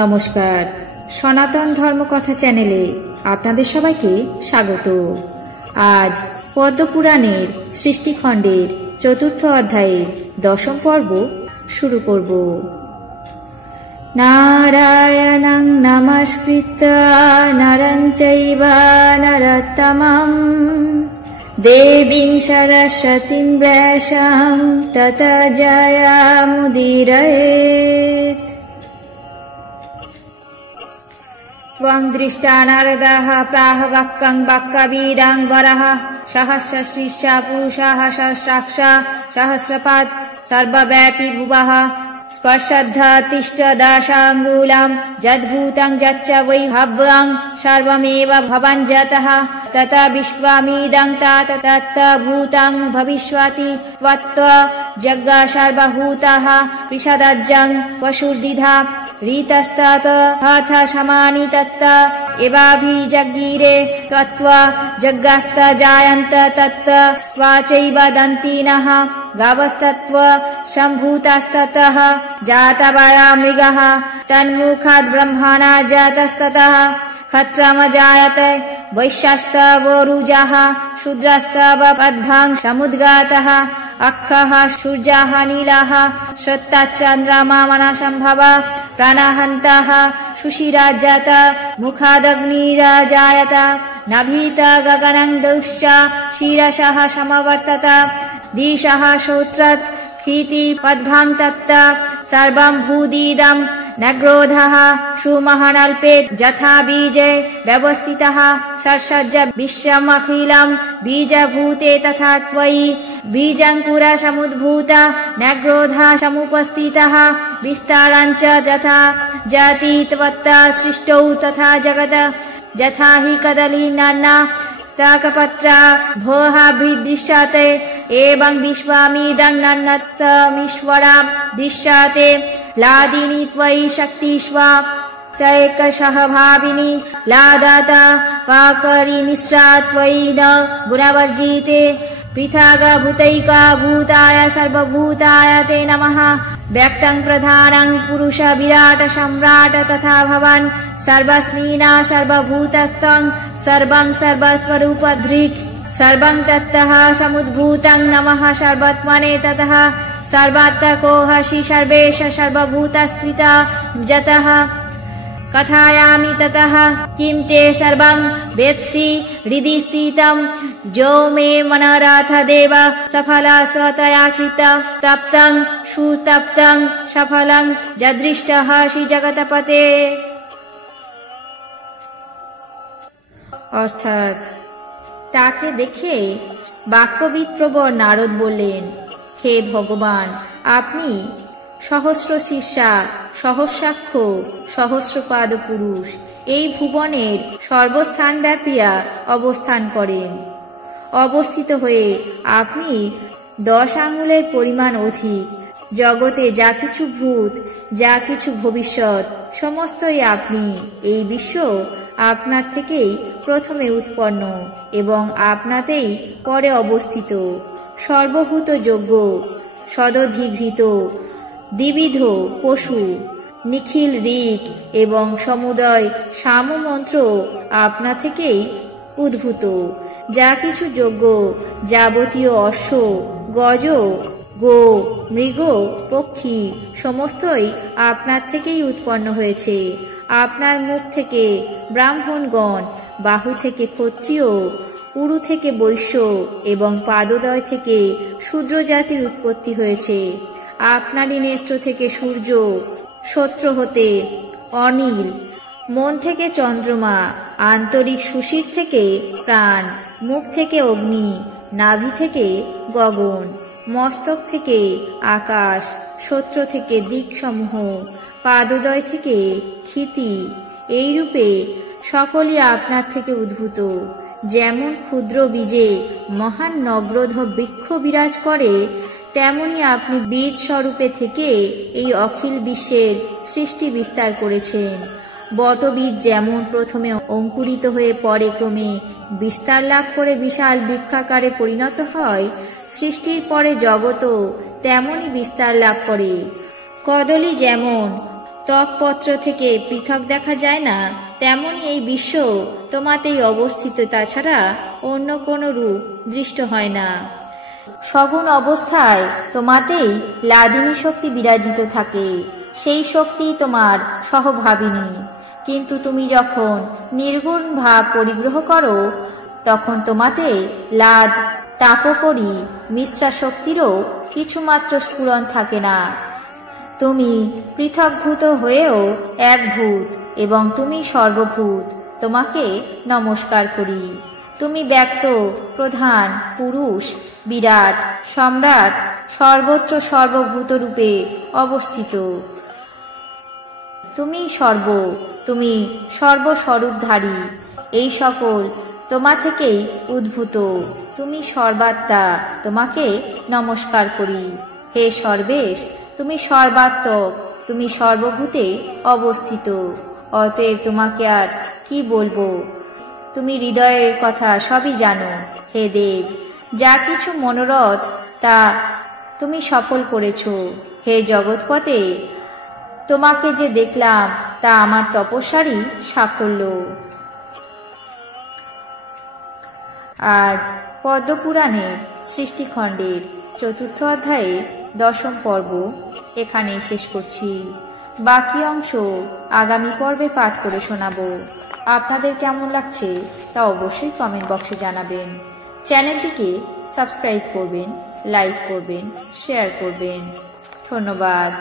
নমস্কার, সনাতন ধর্মকথা চ্যানেলে আপনাদের সবাইকে স্বাগত। আজ পদ্মপুরাণের সৃষ্টিখণ্ডের ৪র্থ অধ্যায়ের ১০ম পর্ব শুরু করব। নারায়ণং নমস্কৃত্য নরং চৈব নরোত্তমং দেবীং সরস্বতীং ব্যাসং ততো জয়মুদীরয়েৎ। त्वं दृष्टा नारदः प्राह वक्कं वक्कवीदं वरः सहस्रशीर्षा पुरुषः सहस्राक्ष सहस्रपाद सर्वव्यापी भुवः स्पर्शद्धतिष्ठदशाङ्गुलं यद्भूतं यच्च वै भव्यं सर्वमेव भवञ्जतः तत विश्वमिदं तत्तभूतं भविष्यति त्वत्त्वजग्ग सर्वभूतः विशदज्जं वसुर्दिधा रीतस्तत हथ समानि तत्त एवाभिजगीरे तत्त्व जग्गस्त जायन्त तत्त स्वाचैव दन्तिनः गावस्तत्त्व सम्भूतस्ततः जातवया मृगः तन्मुखात् ब्रह्मणा जातस्ततः क्षत्रमजायते वैश्यस्तवोरुजः शूद्रस्तवपद्भं समुद्गातः अक्षः सूर्यः नीलः श्रोत्रश्चन्द्रमा मनसम्भव प्राणहन्तः सुशिराजात मुखादग्निराजायत नभीत गगनं दौश्च शिरसः समवर्तत दिशः श्रोत्रत् क्षिति पद्भं तत्त सर्वं भूदिदं नग्रोधः सुमहानल्पे यथा बीजे व्यवस्थितः सर्षज विश्वमखिलं बीजभूते तथा त्वयि बीजाङ्कुर समुद्भूत नग्रोधः समुपस्थितः विस्तारञ्च यथा जाति त्वत्त सृष्टौ तथा जगत् यथा हि कदली नाना ताकपत्र भोः दृश्यते एवं विश्वमिदं नन्नत्तमीश्वरा दृश्यते लादिनी त्वयि शक्तिष्व तैकशः भाविनी लादाता वाकरी मिश्रा त्वयि न गुणवर्जिते पृथग्भूतैका भूताय सर्वभूताय ते नमः। व्यक्तं प्रधानं पुरुष विराट सम्राट तथा भवान् सर्वस्मिन् सर्वभूतस्थं सर्वं सर्वस्वरूपधृक् सर्वं तत्तः समुद्भूतं नमः सर्वात्मने ततः सर्वात्मकोऽसि सर्वेश सर्वभूतस्थिता जतः कथयामि ततः किं ते सर्वं वेत्सि हृदि स्थितं जो मे मनोरथ देव सफल स्वतया कृत तप्तं सुतप्तं सफलं यदृष्टः श्री जगतपते। অর্থাৎ তাকে দেখে বাক্যবিদ প্রবর নারদ বললেন, হে ভগবান, আপনি সহস্র শীর্ষা সহস্রাক্ষ সহস্রপাদ পুরুষ এই ভুবনের সর্বস্থান ব্যাপিয়া অবস্থান করেন। অবস্থিত হয়ে আপনি 10 আঙ্গুলের পরিমাণ অধিক। জগতে যা কিছু ভূত, যা কিছু ভবিষ্যৎ সমস্তই আপনি। এই বিশ্ব আপনার থেকেই প্রথমে উৎপন্ন এবং আপনাতেই পরে অবস্থিত। সর্বভূত যোগ্য সদধিঘৃত দ্বিবিধ পশু নিখিল ঋক এবং সমুদয় সামমন্ত্র আপনা থেকেই উদ্ভূত। যা কিছু যোগ্য যাবতীয় অশ্ব গজ গো মৃগ পক্ষী সমস্তই আপনার থেকেই উৎপন্ন হয়েছে। আপনার মুখ থেকে ব্রাহ্মণগণ, বাহু থেকে ক্ষত্রিয়, উরু থেকে বৈশ্য এবং পাদদয় থেকে শূদ্র জাতির উৎপত্তি হয়েছে। আপনারই নেত্র থেকে সূর্য, সত্র হতে অনিল, মন থেকে চন্দ্রমা, আন্তরিক সুশির থেকে প্রাণ, মুখ থেকে অগ্নি, নাভি থেকে গগন, মস্তক থেকে আকাশ, সত্র থেকে দিকসমূহ, পাদদয় থেকে ক্ষিতি। এইরূপে সকলই আপনার থেকে উদ্ভূত। যেমন ক্ষুদ্র বীজে মহান নগ্রোধ বৃক্ষ বিরাজ করে, তেমনি আপনি বীজ স্বরূপে থেকে এই অখিল বিশ্বের সৃষ্টি বিস্তার করেছেন। বটবীজ যেমন প্রথমে অঙ্কুরিত হয়ে পরে ক্রমে বিস্তার লাভ করে বিশাল বৃক্ষাকারে পরিণত হয়, সৃষ্টির পরে জগৎও তেমনি বিস্তার লাভ করে। কদলী যেমন ত্বকপত্র থেকে পৃথক দেখা যায় না, তেমনি এই বিশ্ব তোমাতেই অবস্থিত, তাছাড়া অন্য কোনো রূপ দৃষ্ট হয় না। সগুণ অবস্থায় তোমাতেই লাদিনী শক্তি বিরাজিত থাকে, সেই শক্তি তোমার সহভাবিনী। কিন্তু তুমি যখন নির্গুণ ভাব পরিগ্রহ করো, তখন তোমাতে লাদ তাপকরি মিশ্রা শক্তিরও কিছুমাত্র স্ফুরণ থাকে না। তুমি পৃথকভূত হয়েও এক ভূত, এবং তুমি সর্বভূত। তোমাকে নমস্কার করি। তুমি ব্যক্ত, প্রধান, পুরুষ, বিরাট, সম্রাট, সর্বত্র সর্বভূত রূপে অবস্থিত। তুমি তুমি সর্বস্বরূপধারী। এই সকল তোমা থেকেই উদ্ভূত। তুমি সর্বাত্মা, তোমাকে নমস্কার করি। হে সর্বেশ, তুমি সর্বাত্মক, তুমি সর্বভূতে অবস্থিত। অতএব তোমাকে আর কি বলবো, তুমি হৃদয়ের কথা সবই জানো। হে দেব, যা কিছু মনোরথ তা তুমি সফল করেছ। হে জগৎপতে, তোমাকে যে দেখলাম তা আমার তপস্যারই সাফল্য। আজ পদ্মপুরাণের সৃষ্টিখণ্ডের 4th অধ্যায়ে 10ম পর্ব এখানে শেষ করছি। বাকি অংশ আগামী পর্বে পাঠ করে শোনাবো। আপনাদের কেমন লাগছে তা অবশ্যই কমেন্ট বক্সে জানাবেন। চ্যানেলটিকে সাবস্ক্রাইব করবেন, লাইক করবেন, শেয়ার করবেন। ধন্যবাদ।